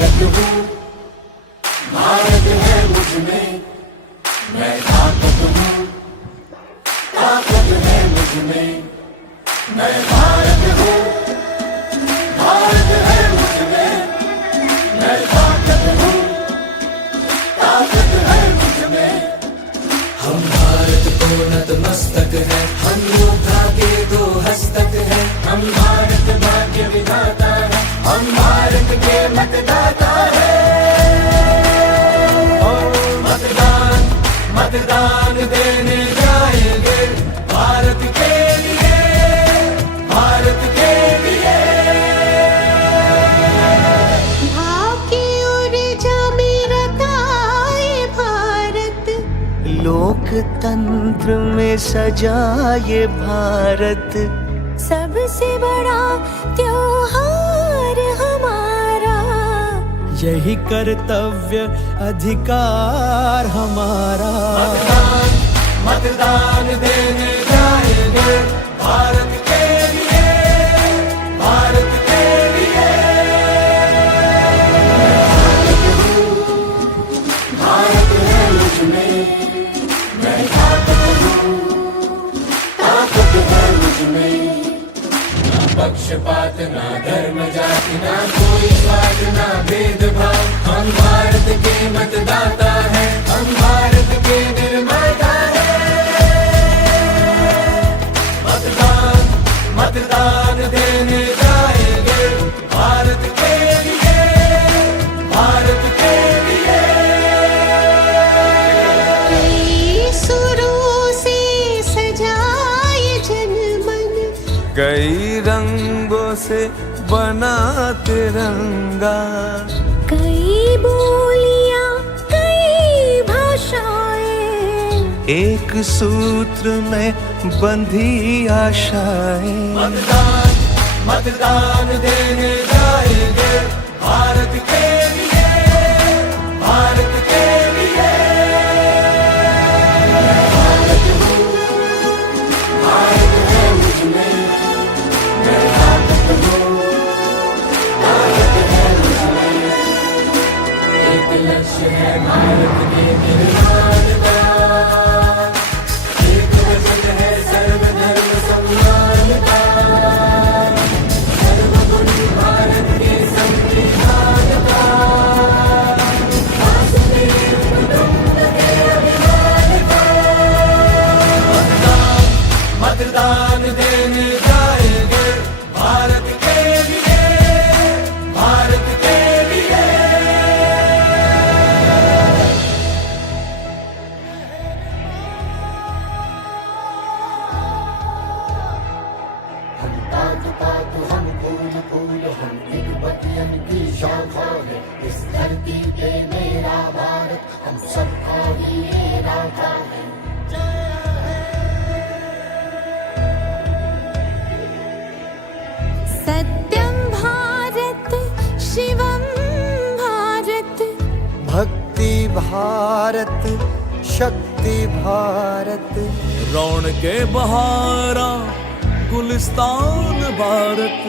भारत हूँ, भारत है मुझ में, मैं ताकत हूँ, ताकत है मुझ में, मैं भारत हूँ, भारत है मुझ में, मैं ताकत हूँ, ताकत है मुझ में। हम भारत को नतमस्तक है, हम योद्धा के दो हस्तक है, हम भारत भाग्य विधाता है, हम भारत के मतदाता है। मतदान मतदान देने जाएंगे भारत के लिए, भारत के लिए। भाव की ऊर्जा में रताए भारत, लोकतंत्र में सजा ये भारत, सबसे बड़ा त्योहार हमारा, यही कर्तव्य अधिकार हमारा। मतदान मतदान देने जाएंगे भारत के लिए, भारत के लिए। भारत है मुझ में, मैं ताकत हूँ, ताकत है मुझ में। ना पक्षपात ना धर्म जाति ना कोई स्वाद ना भेदभाव, हम भारत के मतदाता हैं, हम भारत के निर्माता हैं। मतदान मतदान देने जाएंगे भारत के लिए, भारत के लिए। कई सुरों से सजाए जनमन, कई रंगों से बना तिरंगा, कई बोलियां कई भाषाएं, एक सूत्र में बंधी आशाएं। मतदान मतदान देने जाएंगे भारत के लिए, भारत के लिए। भारत हूँ, भारत है मुझ में, मैं ताकत हूँ, ताकत है मुझ में। एक लक्ष्य है भारत के निर्माण का, एक वचन है सर्वधर्म सम्मान का, सर्वगुण भारत के संविधान का, वासुदेव कुटुंब के अभिमान का। मतदान मतदान देने जाएंगे भारत के लिए, भारत के लिए। हम पात पात हम फूल फूल, हम तिब्बतियन की शाखा है, इस धरती पे मेरा भारत हम सबका ही ये राखा है। सत्यम भारत शिवम भारत, भक्ति भारत, शक्ति भारत, रौनके बहारा गुलिस्तान भारत,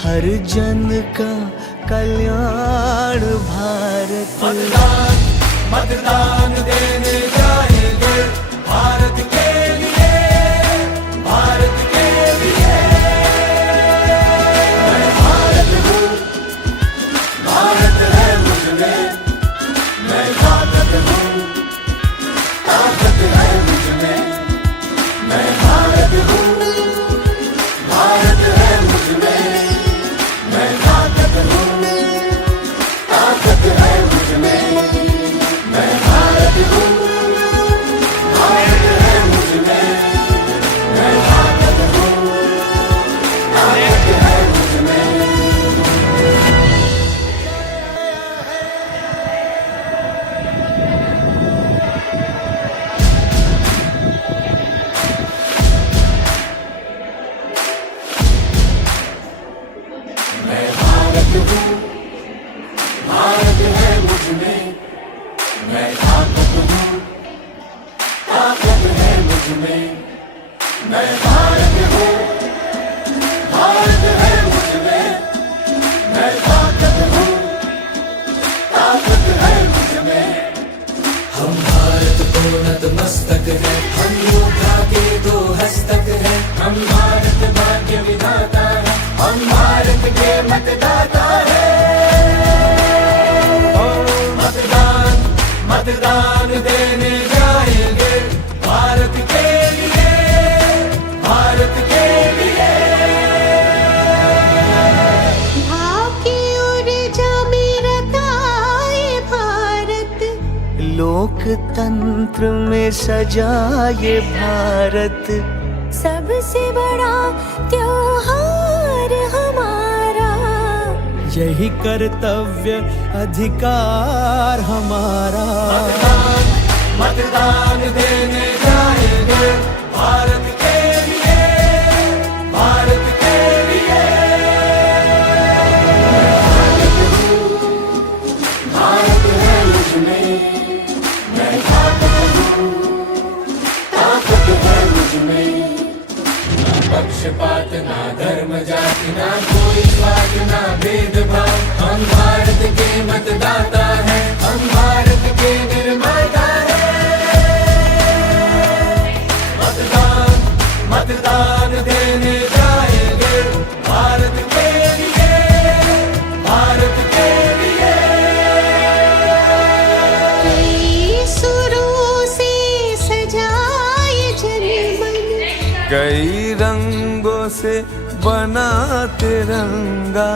हर जन का कल्याण भारत। मतदान मतदान देने जाएंगे भारत के लिए, भारत के लिए। मैं भारत हूँ, भारत है मुझ में, मैं ताकत हूँ, ताकत है मुझ में, मैं भारत हूँ, भारत है मुझ में, मैं ताकत हूँ, ताकत है मुझ में, मैं भारत हूँ, भारत है मुझ में, मैं ताकत हूँ, ताकत है मुझ में। मैं भारत हूँ, भारत है मुझ में, मैं ताकत हूँ, ताकत है मुझ में, मैं भारत हूँ, भारत है मुझ में, मैं ताकत हूँ, मस्तक है, हम योद्धा के दो हस्तक है। हम भारत भाग्य विधाता है, हम भारत के मतदाता है। मतदान मतदान देने जाएंगे भारत के लिए, भारत के लिए। भाव की ऊर्जा में रता ये भारत, लोकतंत्र में सजा ये भारत। सबसे बड़ा त्योहार हमारा, यही कर्तव्य अधिकार हमारा। मतदान मतदान देने जाएंगे भारत के लिए, भारत के लिए। भारत है मुझमें, मैं ताकत हूँ, ताकत है मुझमें। ना पक्षपात ना धर्म जाति ना कोई स्वार्थ ना भेदभाव। हम भारत के मतदाता हैं, हम भारत के निर्माता हैं। मतदान मतदान देने जाएंगे भारत के लिए, भारत के लिए। कई सुरों से सजाए जनमन, कई रंगों से बना तिरंगा।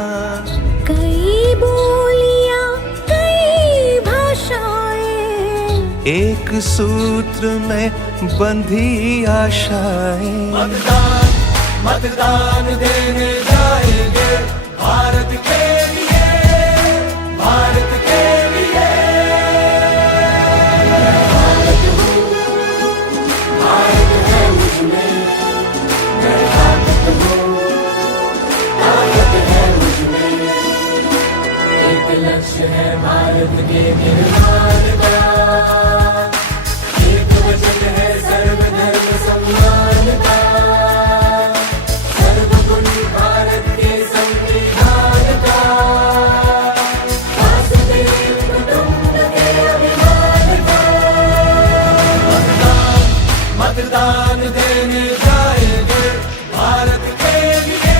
कई बोलियां कई भाषाएं, एक सूत्र में बंधी आशाएं। मतदान मतदान देने जाएंगे भारत के लिए, भारत के लिए। भारत हूँ, भारत है मुझमें, मैं ताकत हूँ, ताकत है मुझमें। एक लक्ष्य है भारत के निर्माण का, एक वचन है सर्वधर्म सम्मान का। सर्वगुण भारत के संविधान का, वासुदेव कुटुंब के अभिमान का। मतदान मतदान देने जाएंगे भारत के लिए,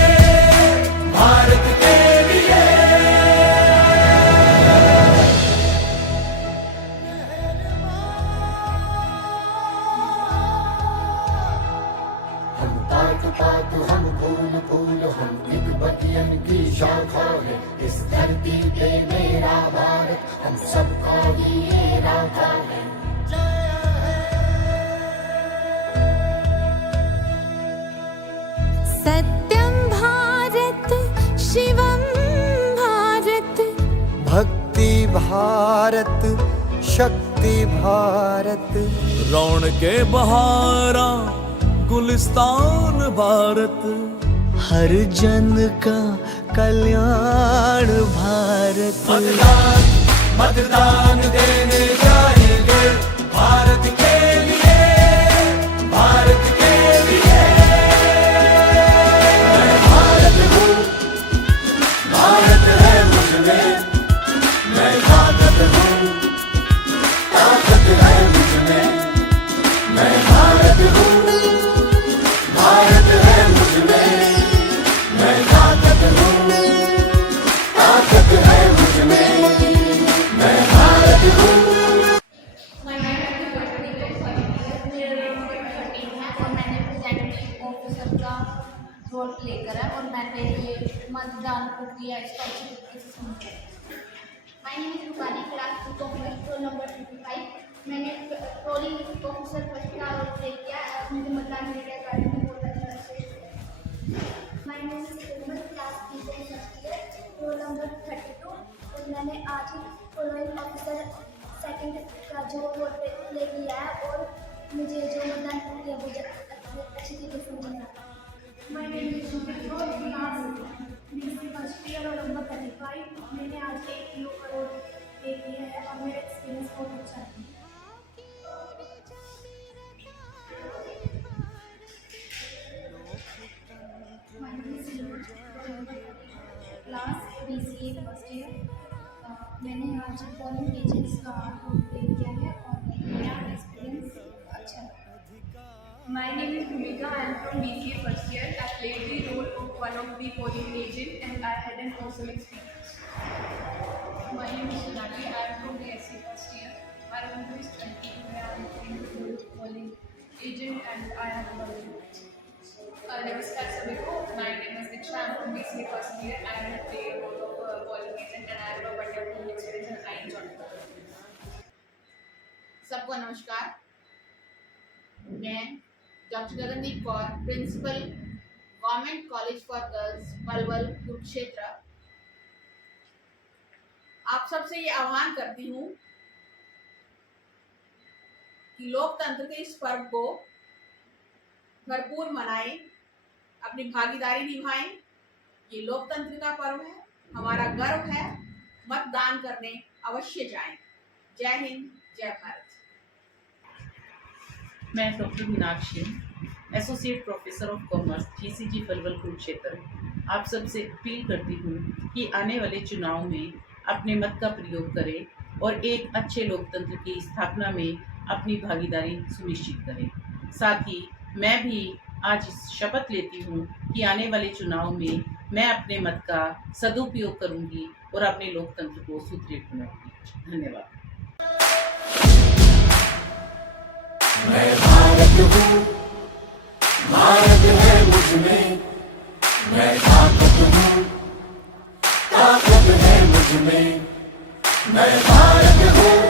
भारत के लिए। हम पात पात हम फूल फूल, हम तिब्बतियन की शाखा है। इस धरती पे मेरा भारत, हम सबका ही ये राखा है। सत्यं भारत शिवं भारत, भक्ति भारत, शक्ति भारत। रौन के बहारा गुलिस्तान भारत। हर जन का कल्याण भारत। मतदान मतदान देने जाएंगे भारत के लिए, भारत के लिए। मैं भारत हूँ, भारत है मुझमें, मैं ताकत हूँ, ताकत है मुझमें। मैं भारत हूँ, भारत है मुझमें, मैं ताकत हूँ, ताकत है मुझमें। मैं भारत हूँ। My name is Gurpreet, मेरा रोल नंबर 13 है और मैंने प्रेजेंटिंग ऑफिसर का रोल प्ले करा है और मैंने ये मतदान प्रक्रिया इसका अच्छी तरीके से समझा है। My name is Rupani, class 2 commerce, roll number 55। मैंने पोलिंग ऑफिसर फर्स्ट का रोल प्ले किया और मुझे मतदान मीडिया कार्ड में बहुत अच्छा से। My name is Kirman, class 3 first year, roll number 32 और मैंने आज ही पोलिंग ऑफिसर सेकंड का जो रोल प्ले किया है और मुझे जो मतदान प्रक्रिया वो अच्छी तरीके से समझ में आता है। My name is Shubhit Kaur, class first year, roll number 35। मैंने आज 1 किलो का रोल प्ले किया है और मेरा एक्सपीरियंस बहुत अच्छा है। My name is Sinoj, class BCA first year. मैंने आज पोलिंग एजेंट्स का रोल प्ले किया है और मेरा एक्सपीरियंस अच्छा the polling agent and I had an awesome experience. My name is Sonali. I am from the SC first year. My number is 20. I am the polling agent and I have a Namaskar sabiko. My name is Diksha. I am from BCA first year. I am the role of polling agent and I have a wonderful experience and I enjoyed it. सबको नमस्कार। मैं doctor Gagandeep Kaur, principal government college for girls Palwal Kurukshetra, आप सबसे ये आह्वान करती हूँ कि लोकतंत्र के इस पर्व को भरपूर मनाएं, अपनी भागीदारी निभाएं। ये लोकतंत्र का पर्व है, हमारा गर्व है। मतदान करने अवश्य जाएं। जय हिंद, जय भारत। मैं doctor Meenakshi, associate professor of commerce GCG Palwal Kurukshetra, आप सबसे अपील करती हूँ कि आने वाले चुनाव में अपने मत का प्रयोग करें और एक अच्छे लोकतंत्र की स्थापना में अपनी भागीदारी सुनिश्चित करें। साथ ही मैं भी आज शपथ लेती हूँ कि आने वाले चुनाव में मैं अपने मत का सदुपयोग करूँगी और अपने लोकतंत्र को सुदृढ़ बनाऊंगी। धन्यवाद। मैं भारत हूँ, भारत है मुझ में, मैं ताकत हूँ, ताकत है मुझ में, मैं भारत हूँ।